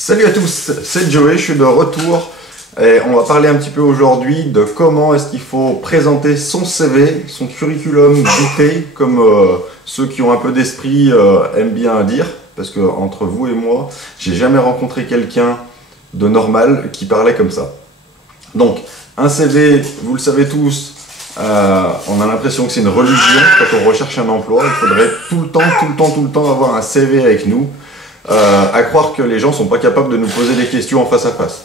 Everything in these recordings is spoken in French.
Salut à tous, c'est Joey, je suis de retour et on va parler un petit peu aujourd'hui de comment est-ce qu'il faut présenter son CV, son curriculum vitae, comme ceux qui ont un peu d'esprit aiment bien dire, parce que entre vous et moi, j'ai jamais rencontré quelqu'un de normal qui parlait comme ça. Donc, un CV, vous le savez tous, on a l'impression que c'est une religion quand on recherche un emploi, il faudrait tout le temps avoir un CV avec nous. À croire que les gens sont pas capables de nous poser des questions en face à face.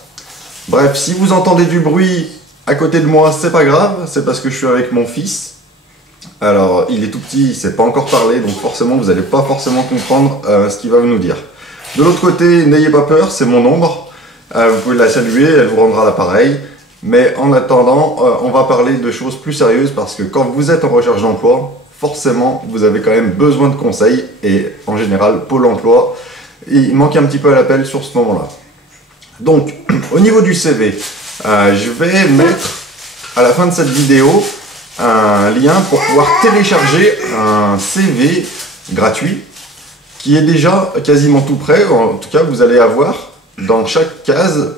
Bref, si vous entendez du bruit à côté de moi, c'est pas grave, c'est parce que je suis avec mon fils. Alors, il est tout petit, il sait pas encore parler, donc forcément, vous n'allez pas forcément comprendre ce qu'il va nous dire. De l'autre côté, n'ayez pas peur, c'est mon ombre. Vous pouvez la saluer, elle vous rendra l'appareil. Mais en attendant, on va parler de choses plus sérieuses parce que quand vous êtes en recherche d'emploi, forcément, vous avez quand même besoin de conseils et en général, Pôle emploi, il manque un petit peu à l'appel sur ce moment-là. Donc, au niveau du CV, je vais mettre à la fin de cette vidéo un lien pour pouvoir télécharger un CV gratuit qui est déjà quasiment tout prêt. En tout cas, vous allez avoir dans chaque case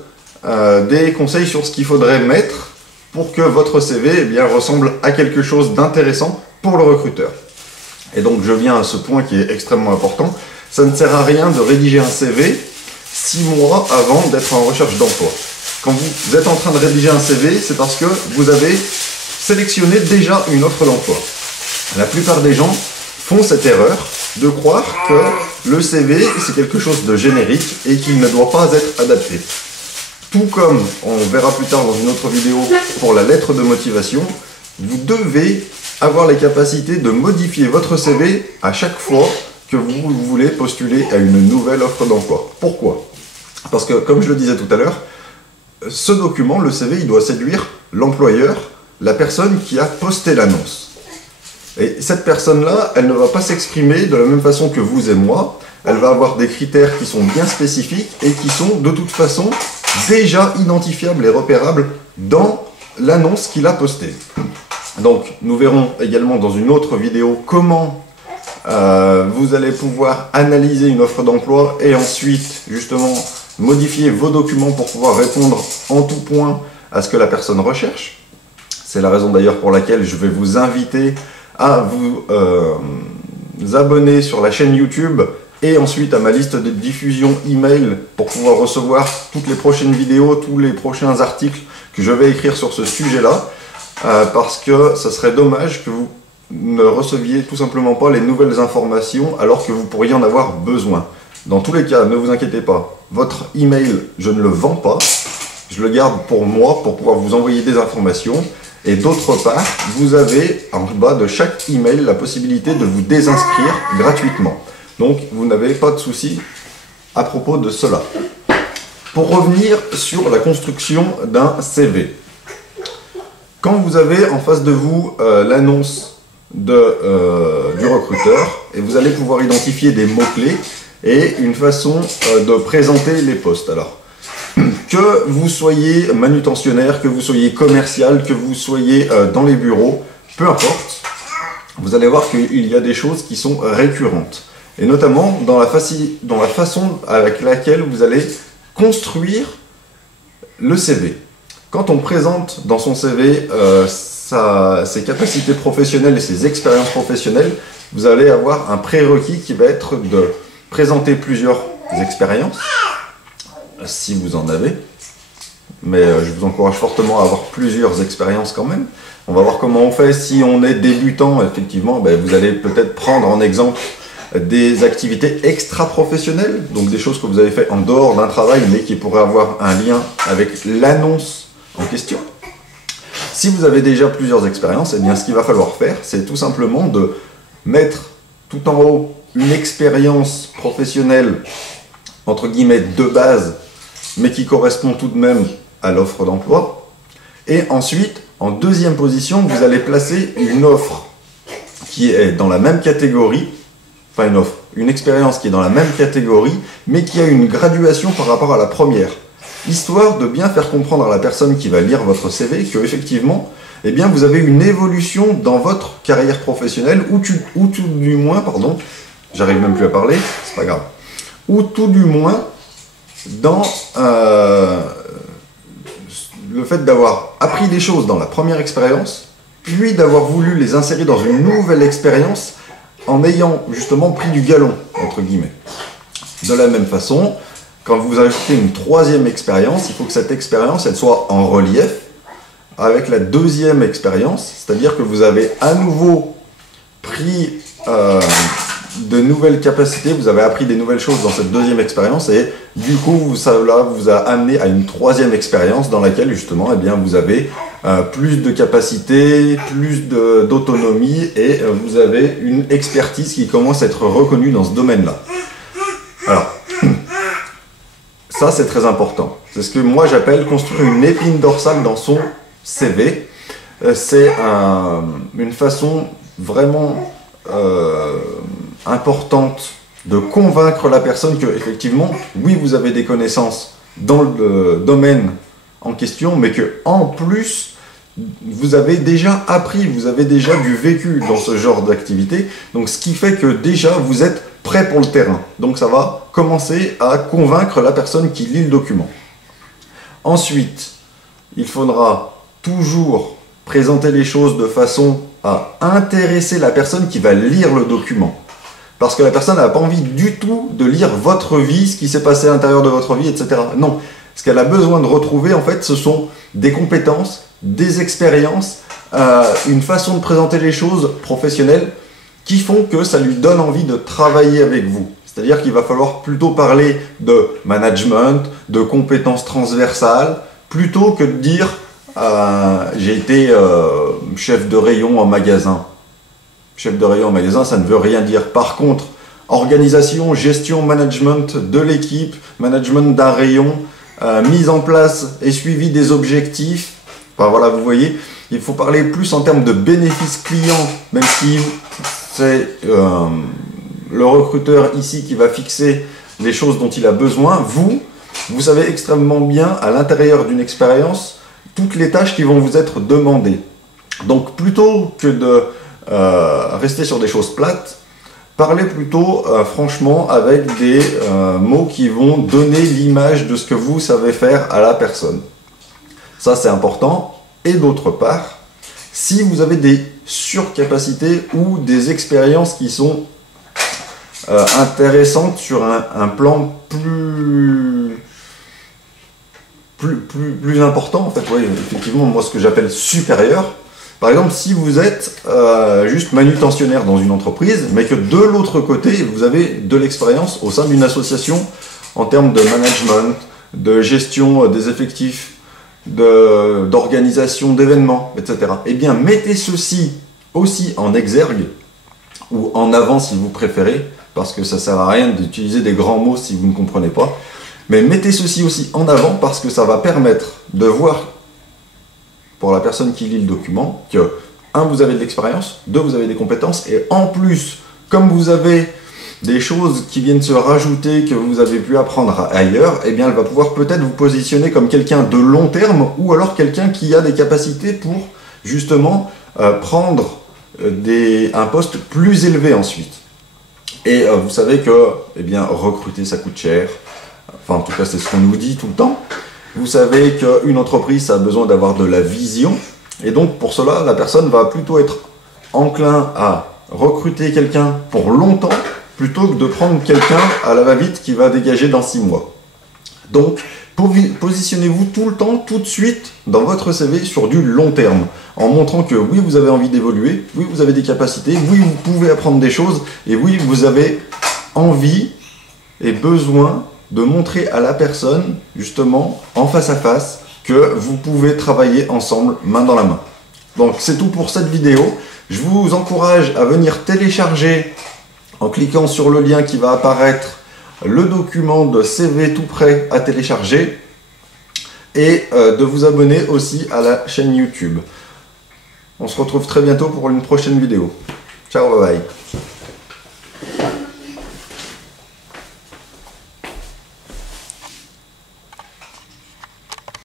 des conseils sur ce qu'il faudrait mettre pour que votre CV ressemble à quelque chose d'intéressant pour le recruteur. Et donc, je viens à ce point qui est extrêmement important. Ça ne sert à rien de rédiger un CV 6 mois avant d'être en recherche d'emploi. Quand vous êtes en train de rédiger un CV, c'est parce que vous avez sélectionné déjà une offre d'emploi. La plupart des gens font cette erreur de croire que le CV, c'est quelque chose de générique et qu'il ne doit pas être adapté. Tout comme on verra plus tard dans une autre vidéo pour la lettre de motivation, vous devez avoir les capacités de modifier votre CV à chaque fois que vous voulez postuler à une nouvelle offre d'emploi. Pourquoi? Parce que, comme je le disais tout à l'heure, ce document, le CV, il doit séduire l'employeur, la personne qui a posté l'annonce. Et cette personne-là, elle ne va pas s'exprimer de la même façon que vous et moi. Elle va avoir des critères qui sont bien spécifiques et qui sont de toute façon déjà identifiables et repérables dans l'annonce qu'il a postée. Donc, nous verrons également dans une autre vidéo comment vous allez pouvoir analyser une offre d'emploi et ensuite justement modifier vos documents pour pouvoir répondre en tout point à ce que la personne recherche. C'est la raison d'ailleurs pour laquelle je vais vous inviter à vous abonner sur la chaîne YouTube et ensuite à ma liste de diffusion email pour pouvoir recevoir toutes les prochaines vidéos, tous les prochains articles que je vais écrire sur ce sujet-là, parce que ça serait dommage que vous ne receviez tout simplement pas les nouvelles informations alors que vous pourriez en avoir besoin. Dans tous les cas, ne vous inquiétez pas, votre email, je ne le vends pas, je le garde pour moi, pour pouvoir vous envoyer des informations. Et d'autre part, vous avez en bas de chaque email la possibilité de vous désinscrire gratuitement. Donc, vous n'avez pas de souci à propos de cela. Pour revenir sur la construction d'un CV, quand vous avez en face de vous l'annonce du recruteur, et vous allez pouvoir identifier des mots-clés et une façon de présenter les postes. Alors, que vous soyez manutentionnaire, que vous soyez commercial, que vous soyez dans les bureaux, peu importe, vous allez voir qu'il y a des choses qui sont récurrentes. Et notamment dans la façon avec laquelle vous allez construire le CV. Quand on présente dans son CV ses capacités professionnelles et ses expériences professionnelles, vous allez avoir un prérequis qui va être de présenter plusieurs expériences, si vous en avez, mais je vous encourage fortement à avoir plusieurs expériences quand même. On va voir comment on fait si on est débutant. Effectivement, vous allez peut-être prendre en exemple des activités extra-professionnelles, donc des choses que vous avez fait en dehors d'un travail, mais qui pourraient avoir un lien avec l'annonce en question. Si vous avez déjà plusieurs expériences, eh bien ce qu'il va falloir faire, c'est tout simplement de mettre tout en haut une expérience professionnelle, entre guillemets, de base, mais qui correspond tout de même à l'offre d'emploi. Et ensuite, en deuxième position, vous allez placer une offre qui est dans la même catégorie, enfin une expérience qui est dans la même catégorie, mais qui a une graduation par rapport à la première. Histoire de bien faire comprendre à la personne qui va lire votre CV que effectivement, vous avez une évolution dans votre carrière professionnelle, ou tout du moins, pardon, j'arrive même plus à parler, c'est pas grave, ou tout du moins, dans le fait d'avoir appris des choses dans la première expérience, puis d'avoir voulu les insérer dans une nouvelle expérience en ayant justement pris du galon, entre guillemets. De la même façon, quand vous ajoutez une troisième expérience, il faut que cette expérience elle soit en relief avec la deuxième expérience, c'est-à-dire que vous avez à nouveau pris de nouvelles capacités, vous avez appris des nouvelles choses dans cette deuxième expérience et du coup cela vous a amené à une troisième expérience dans laquelle justement eh bien, vous avez plus de capacités, plus d'autonomie et vous avez une expertise qui commence à être reconnue dans ce domaine-là. Alors, ça c'est très important. C'est ce que moi j'appelle construire une épine dorsale dans son CV. C'est une façon vraiment importante de convaincre la personne que effectivement, oui, vous avez des connaissances dans le domaine en question, mais que en plus, vous avez déjà appris, vous avez déjà du vécu dans ce genre d'activité. Donc, ce qui fait que déjà, vous êtes prêt pour le terrain. Donc, ça va commencer à convaincre la personne qui lit le document. Ensuite, il faudra toujours présenter les choses de façon à intéresser la personne qui va lire le document. Parce que la personne n'a pas envie du tout de lire votre vie, ce qui s'est passé à l'intérieur de votre vie, etc. Non, ce qu'elle a besoin de retrouver, en fait, ce sont des compétences, des expériences, une façon de présenter les choses professionnelles qui font que ça lui donne envie de travailler avec vous. C'est-à-dire qu'il va falloir plutôt parler de management, de compétences transversales, plutôt que de dire j'ai été chef de rayon en magasin. Chef de rayon en magasin, ça ne veut rien dire. Par contre, organisation, gestion, management de l'équipe, management d'un rayon, mise en place et suivi des objectifs. Enfin voilà, vous voyez, il faut parler plus en termes de bénéfices clients, même si c'est le recruteur ici qui va fixer les choses dont il a besoin. Vous savez extrêmement bien à l'intérieur d'une expérience toutes les tâches qui vont vous être demandées. Donc plutôt que de rester sur des choses plates, parlez plutôt franchement avec des mots qui vont donner l'image de ce que vous savez faire à la personne. Ça c'est important. Et d'autre part, si vous avez des surcapacités ou des expériences qui sont intéressantes sur un plan plus important, en fait, oui, effectivement, moi ce que j'appelle supérieur. Par exemple, si vous êtes juste manutentionnaire dans une entreprise, mais que de l'autre côté, vous avez de l'expérience au sein d'une association en termes de management, de gestion des effectifs, d'organisation d'événements, etc. Eh bien, mettez ceci aussi en exergue, ou en avant si vous préférez, parce que ça ne sert à rien d'utiliser des grands mots si vous ne comprenez pas. Mais mettez ceci aussi en avant parce que ça va permettre de voir pour la personne qui lit le document que 1, vous avez de l'expérience, 2, vous avez des compétences et en plus, comme vous avez des choses qui viennent se rajouter que vous avez pu apprendre ailleurs, eh bien elle va pouvoir peut-être vous positionner comme quelqu'un de long terme ou alors quelqu'un qui a des capacités pour justement prendre un poste plus élevé ensuite. Et vous savez que eh bien, recruter ça coûte cher. Enfin, en tout cas, c'est ce qu'on nous dit tout le temps. Vous savez qu'une entreprise a besoin d'avoir de la vision. Et donc, pour cela, la personne va plutôt être enclin à recruter quelqu'un pour longtemps plutôt que de prendre quelqu'un à la va-vite qui va dégager dans 6 mois. Donc, positionnez-vous tout le temps, tout de suite, dans votre CV sur du long terme, en montrant que oui, vous avez envie d'évoluer, oui, vous avez des capacités, oui, vous pouvez apprendre des choses, et oui, vous avez envie et besoin de montrer à la personne, justement, en face à face, que vous pouvez travailler ensemble, main dans la main. Donc, c'est tout pour cette vidéo. Je vous encourage à venir télécharger, en cliquant sur le lien qui va apparaître, le document de CV tout prêt à télécharger, et de vous abonner aussi à la chaîne YouTube. On se retrouve très bientôt pour une prochaine vidéo. Ciao, bye bye.